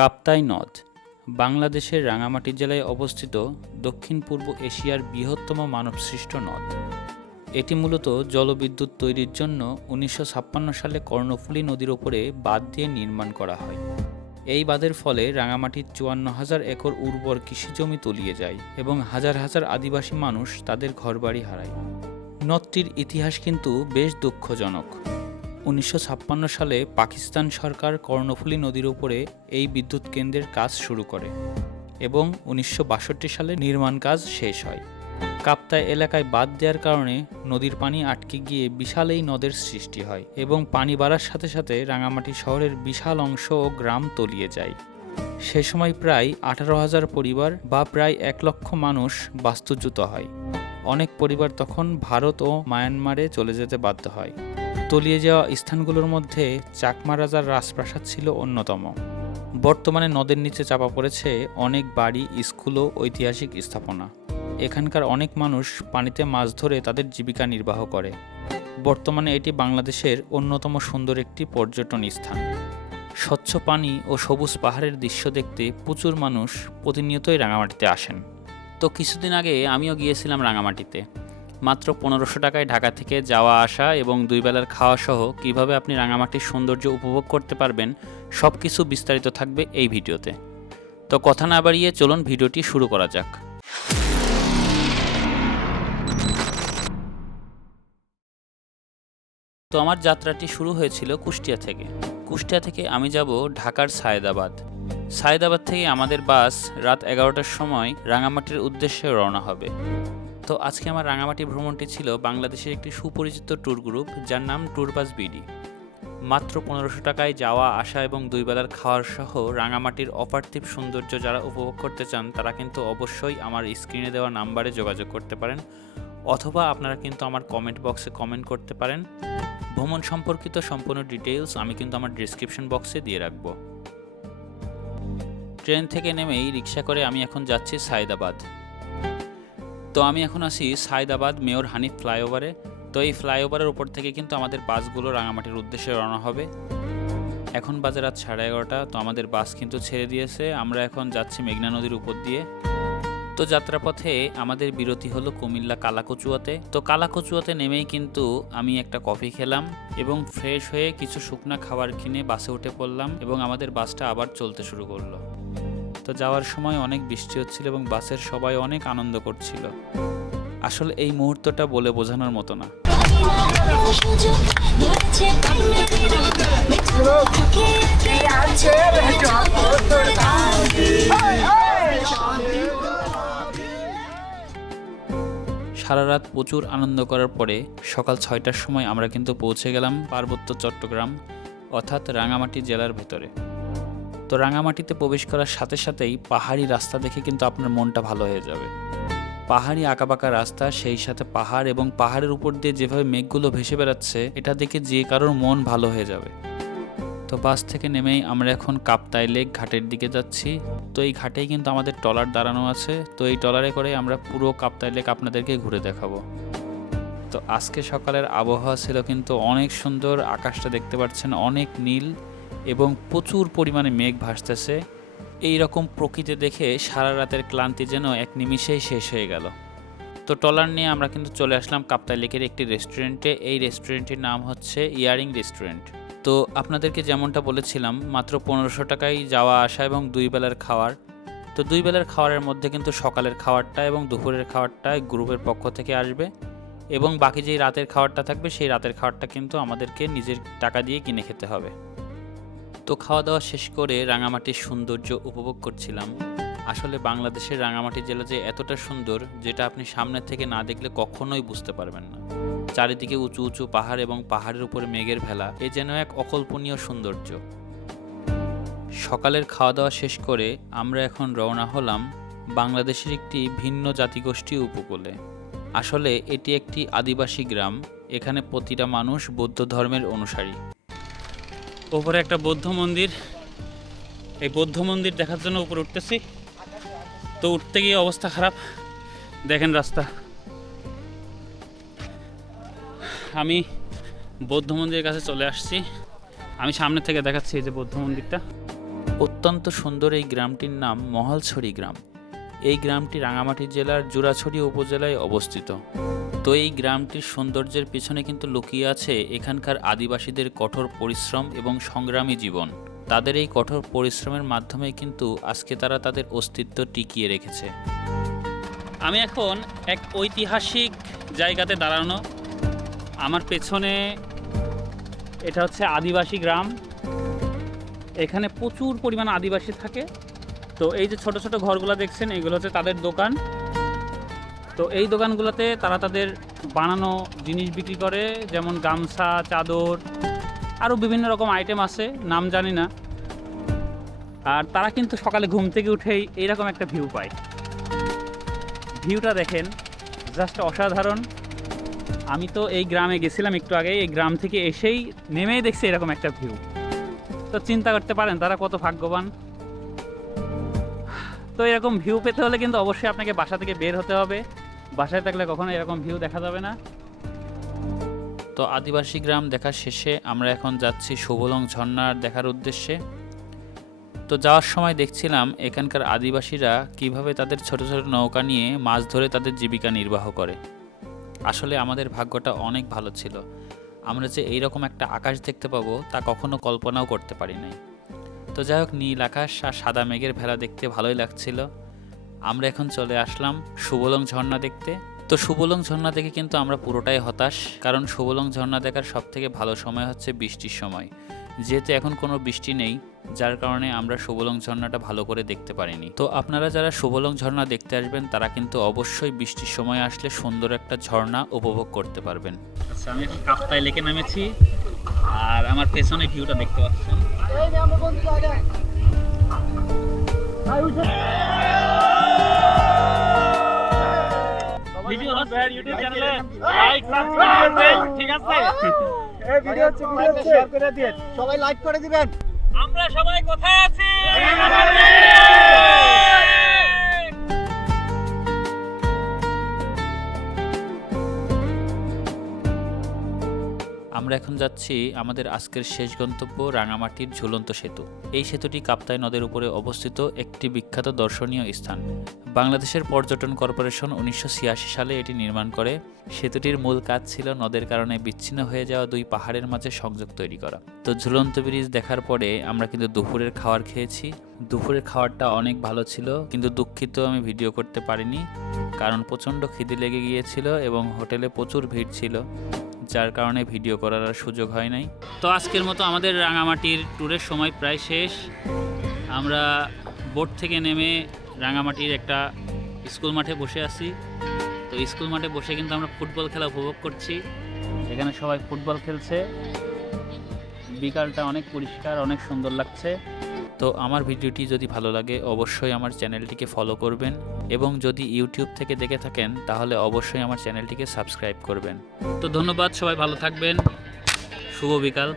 কাপ্তাই নদ বাংলাদেশের রাঙামাটি জেলায় অবস্থিত দক্ষিণ পূর্ব এশিয়ার বৃহত্তম মানবসৃষ্ট নদ। এটি মূলত জলবিদ্যুৎ তৈরির জন্য ১৯৫৬ সালে কর্ণফুলী নদীর ওপরে বাঁধ দিয়ে নির্মাণ করা হয়। এই বাঁধের ফলে রাঙামাটির ৫৪,০০০ একর উর্বর কৃষিজমি তলিয়ে যায় এবং হাজার হাজার আদিবাসী মানুষ তাদের ঘরবাড়ি হারায়। নদটির ইতিহাস কিন্তু বেশ দুঃখজনক। ১৯৫৬ সালে পাকিস্তান সরকার কর্ণফুলী নদীর উপরে এই বিদ্যুৎ কেন্দ্রের কাজ শুরু করে এবং ১৯৬২ সালে নির্মাণ কাজ শেষ হয়। কাপ্তাই এলাকায় বাঁধ দেওয়ার কারণে নদীর পানি আটকে গিয়ে বিশাল এই নদের সৃষ্টি হয় এবং পানি বাড়ার সাথে সাথে রাঙামাটি শহরের বিশাল অংশ ও গ্রাম তলিয়ে যায়। সে সময় প্রায় ১৮,০০০ পরিবার বা প্রায় ১ লক্ষ মানুষ বাস্তুচ্যুত হয়। অনেক পরিবার তখন ভারত ও মায়ানমারে চলে যেতে বাধ্য হয়। তলিয়ে যাওয়া স্থানগুলোর মধ্যে চাকমা রাজার রাজপ্রাসাদ ছিল অন্যতম। বর্তমানে নদের নিচে চাপা পড়েছে অনেক বাড়ি, স্কুল ও ঐতিহাসিক স্থাপনা। এখানকার অনেক মানুষ পানিতে মাছ ধরে তাদের জীবিকা নির্বাহ করে। বর্তমানে এটি বাংলাদেশের অন্যতম সুন্দর একটি পর্যটন স্থান। স্বচ্ছ পানি ও সবুজ পাহাড়ের দৃশ্য দেখতে প্রচুর মানুষ প্রতিনিয়তই রাঙামাটিতে আসেন। তো কিছুদিন আগে আমিও গিয়েছিলাম রাঙামাটিতে। মাত্র ১৫০০ টাকায় ঢাকা থেকে যাওয়া আসা এবং ২ বেলার খাওয়া সহ কীভাবে আপনি রাঙামাটির সৌন্দর্য উপভোগ করতে পারবেন সব কিছু বিস্তারিত থাকবে এই ভিডিওতে। তো কথা না বাড়িয়ে চলুন ভিডিওটি শুরু করা যাক। তো আমার যাত্রাটি শুরু হয়েছিল কুষ্টিয়া থেকে। কুষ্টিয়া থেকে আমি যাব ঢাকার সায়েদাবাদ। সায়েদাবাদ থেকে আমাদের বাস রাত ১১টার সময় রাঙামাটির উদ্দেশ্যে রওনা হবে। তো আজকে আমার রাঙামাটি ভ্রমণটি ছিল বাংলাদেশের একটি সুপরিচিত ট্যুর গ্রুপ যার নাম ট্যুরবাস বিডি। মাত্র ১৫০০ টাকায় যাওয়া আসা এবং ২ বেলার খাওয়ার সহ রাঙামাটির অপার্থিব সৌন্দর্য যারা উপভোগ করতে চান তারা কিন্তু অবশ্যই আমার স্ক্রিনে দেওয়া নাম্বারে যোগাযোগ করতে পারেন, অথবা আপনারা কিন্তু আমার কমেন্ট বক্সে কমেন্ট করতে পারেন। ভ্রমণ সম্পর্কিত সম্পূর্ণ ডিটেইলস আমি কিন্তু আমার ডেসক্রিপশন বক্সে দিয়ে রাখব। ট্রেন থেকে নেমেই রিক্সা করে আমি এখন যাচ্ছি সায়েদাবাদ। তো আমি এখন আছি সায়েদাবাদ মেয়র হানিফ ফ্লাইওভারে। তো এই ফ্লাইওভারের উপর থেকে কিন্তু আমাদের বাসগুলো রাঙামাটির উদ্দেশ্যে রওনা হবে। এখন বাজে রাত ১১:৩০। তো আমাদের বাস কিন্তু ছেড়ে দিয়েছে। আমরা এখন যাচ্ছি মেঘনা নদীর উপর দিয়ে। তো যাত্রাপথে আমাদের বিরতি হলো কুমিল্লা কালাকচুয়াতে। তো কালাকচুয়াতে নেমেই কিন্তু আমি একটা কফি খেলাম এবং ফ্রেশ হয়ে কিছু শুকনা খাবার কিনে বাসে উঠে পড়লাম এবং আমাদের বাসটা আবার চলতে শুরু করলো। তো যাওয়ার সময় অনেক বৃষ্টি হচ্ছিল এবং বাসের সবাই অনেক আনন্দ করছিল। আসলে এই মুহূর্তটা বলে বোঝানোর মতো না। সারা রাত প্রচুর আনন্দ করার পরে সকাল ৬টার সময় আমরা কিন্তু পৌঁছে গেলাম পার্বত্য চট্টগ্রাম অর্থাৎ রাঙামাটি জেলার ভেতরে। তো রাঙামাটিতে প্রবেশ করার সাথে সাথেই পাহাড়ি রাস্তা দেখে কিন্তু আপনার মনটা ভালো হয়ে যাবে। পাহাড়ি আঁকাবাঁকা রাস্তা, সেই সাথে পাহাড় এবং পাহাড়ের উপর দিয়ে যেভাবে মেঘগুলো ভেসে বেড়াচ্ছে এটা দেখে যে কারোর মন ভালো হয়ে যাবে। তো বাস থেকে নেমেই আমরা এখন কাপ্তাই লেক ঘাটের দিকে যাচ্ছি। তো এই ঘাটেই কিন্তু আমাদের ট্রলার দাঁড়ানো আছে। তো এই ট্রলারে করে আমরা পুরো কাপ্তাই লেক আপনাদেরকে ঘুরে দেখাবো। তো আজকে সকালের আবহাওয়া ছিল কিন্তু অনেক সুন্দর। আকাশটা দেখতে পাচ্ছেন অনেক নীল এবং প্রচুর পরিমাণে মেঘ ভাসতেছে। এই রকম প্রকৃতি দেখে সারা রাতের ক্লান্তি যেন এক নিমিষেই শেষ হয়ে গেল। তো ট্রলার নিয়ে আমরা কিন্তু চলে আসলাম কাপ্তাই লেকের একটি রেস্টুরেন্টে। এই রেস্টুরেন্টটির নাম হচ্ছে ইয়ারিং রেস্টুরেন্ট। তো আপনাদেরকে যেমনটা বলেছিলাম মাত্র ১৫০০ টাকায় যাওয়া আসা এবং ২ বেলার খাওয়ার। তো ২ বেলার খাওয়ারের মধ্যে কিন্তু সকালের খাবারটা এবং দুপুরের খাবারটা গ্রুপের পক্ষ থেকে আসবে এবং বাকি যেই রাতের খাবারটা থাকবে সেই রাতের খাবারটা কিন্তু আমাদেরকে নিজের টাকা দিয়ে কিনে খেতে হবে। তো খাওয়া দাওয়া শেষ করে রাঙামাটির সৌন্দর্য উপভোগ করছিলাম। আসলে বাংলাদেশের রাঙামাটি জেলা যে এতটা সুন্দর যেটা আপনি সামনে থেকে না দেখলে কখনোই বুঝতে পারবেন না। চারিদিকে উঁচু উঁচু পাহাড় এবং পাহাড়ের উপরে মেঘের ভেলা, এ যেন এক অকল্পনীয় সৌন্দর্য। সকালের খাওয়া দাওয়া শেষ করে আমরা এখন রওনা হলাম বাংলাদেশের একটি ভিন্ন জাতিগোষ্ঠী উপকূলে। আসলে এটি একটি আদিবাসী গ্রাম। এখানে প্রতিটা মানুষ বৌদ্ধ ধর্মের অনুসারী। উপরে একটা বৌদ্ধ মন্দির, এই বৌদ্ধ মন্দির দেখার জন্য উপরে উঠতেছি। তো উঠতে গিয়ে অবস্থা খারাপ, দেখেন রাস্তা। আমি বৌদ্ধ মন্দিরের কাছে চলে আসছি। আমি সামনে থেকে দেখাচ্ছি এই যে বৌদ্ধ মন্দিরটা। অত্যন্ত সুন্দর এই গ্রামটির নাম মহালছড়ি গ্রাম। এই গ্রামটি রাঙামাটি জেলার জুরাছড়ি উপজেলায় অবস্থিত। তো এই গ্রামটির সৌন্দর্যের পিছনে কিন্তু লুকিয়ে আছে এখানকার আদিবাসীদের কঠোর পরিশ্রম এবং সংগ্রামী জীবন। তাদের এই কঠোর পরিশ্রমের মাধ্যমে কিন্তু আজকে তারা তাদের অস্তিত্ব টিকিয়ে রেখেছে। আমি এখন এক ঐতিহাসিক জায়গাতে দাঁড়ানো। আমার পেছনে এটা হচ্ছে আদিবাসী গ্রাম। এখানে প্রচুর পরিমাণ আদিবাসী থাকে। তো এই যে ছোট ছোট ঘরগুলো দেখছেন, এগুলো হচ্ছে তাদের দোকান। তো এই দোকানগুলোতে তারা তাদের বানানো জিনিস বিক্রি করে, যেমন গামছা, চাদর, আরও বিভিন্ন রকম আইটেম আছে, নাম জানি না। আর তারা কিন্তু সকালে ঘুম থেকে উঠেই এইরকম একটা ভিউ পায়। ভিউটা দেখেন, জাস্ট অসাধারণ। আমি তো এই গ্রামে গেছিলাম একটু আগে, এই গ্রাম থেকে এসেই নেমেই দেখছি এরকম একটা ভিউ। তো চিন্তা করতে পারেন তারা কত ভাগ্যবান। তো এরকম ভিউ পেতে হলে কিন্তু অবশ্যই আপনাকে বাসা থেকে বের হতে হবে। বাসায় থাকলে কখনো এরকম ভিউ দেখা যাবে না। তো আদিবাসী গ্রাম দেখা শেষে আমরা এখন যাচ্ছি সুবলং ঝর্ণার দেখার উদ্দেশ্যে। তো যাওয়ার সময় দেখছিলাম এখানকার আদিবাসীরা কিভাবে তাদের ছোট ছোট নৌকা নিয়ে মাছ ধরে তাদের জীবিকা নির্বাহ করে। আসলে আমাদের ভাগ্যটা অনেক ভালো ছিল। আমরা যে এইরকম একটা আকাশ দেখতে পাবো তা কখনো কল্পনাও করতে পারি নাই। তো যাই হোক, নীল আকাশ আর সাদা মেঘের ভেলা দেখতে ভালোই লাগছিল। আমরা এখন চলে আসলাম সুবলং ঝর্ণা দেখতে। তো সুবলং ঝর্ণা দেখে কিন্তু আমরা পুরোটাই হতাশ, কারণ সুবলং ঝর্ণা দেখার সবথেকে ভালো সময় হচ্ছে বৃষ্টির সময়। যেহেতু এখন কোনো বৃষ্টি নেই, যার কারণে আমরা সুবলং ঝর্ণাটা ভালো করে দেখতে পারিনি। তো আপনারা যারা সুবলং ঝর্ণা দেখতে আসবেন তারা কিন্তু অবশ্যই বৃষ্টির সময় আসলে সুন্দর একটা ঝর্ণা উপভোগ করতে পারবেন। আচ্ছা, আমি কাপ্তাই লেকে নামেছি আর আমার পেছনে ভিউটা দেখতে পাচ্ছেন। ভিডিও হচ্ছে ইউটিউব চ্যানেলে লাইক সাবস্ক্রাইব করবেন, ঠিক আছে? এই ভিডিও শেয়ার করে দিন, সবাই লাইক করে দিবেন। আমরা সবাই কোথায় আছি? আমরা এখন যাচ্ছি আমাদের আজকের শেষ গন্তব্য রাঙামাটির ঝুলন্ত সেতু। এই সেতুটি কাপ্তাই নদের উপরে অবস্থিত একটি বিখ্যাত দর্শনীয় স্থান। বাংলাদেশের পর্যটন কর্পোরেশন 1986 সালে এটি নির্মাণ করে। সেতুটির মূল কাজ ছিল নদের কারণে বিচ্ছিন্ন হয়ে যাওয়া দুই পাহাড়ের মাঝে সংযোগ তৈরি করা। তো ঝুলন্ত ব্রিজ দেখার পরে আমরা কিন্তু দুপুরের খাবার খেয়েছি। দুপুরের খাবারটা অনেক ভালো ছিল, কিন্তু দুঃখিত আমি ভিডিও করতে পারিনি, কারণ প্রচণ্ড খিদে লেগে গিয়েছিল এবং হোটেলে প্রচুর ভিড় ছিল, যার কারণে ভিডিও করার আর সুযোগ হয় নাই। তো আজকের মতো আমাদের রাঙামাটির ট্যুরের সময় প্রায় শেষ। আমরা বোট থেকে নেমে রাঙামাটির একটা স্কুল মাঠে বসে আছি। তো স্কুল মাঠে বসে কিন্তু আমরা ফুটবল খেলা উপভোগ করছি। এখানে সবাই ফুটবল খেলছে। বিকালটা অনেক পরিষ্কার, অনেক সুন্দর লাগছে। তো আমার ভিডিওটি যদি ভালো লাগে অবশ্যই আমার চ্যানেলটিকে ফলো করবেন, এবং যদি ইউটিউব থেকে দেখে থাকেন তাহলে অবশ্যই আমার চ্যানেলটিকে সাবস্ক্রাইব করবেন। তো ধন্যবাদ, সবাই ভালো থাকবেন। শুভ বিকাল।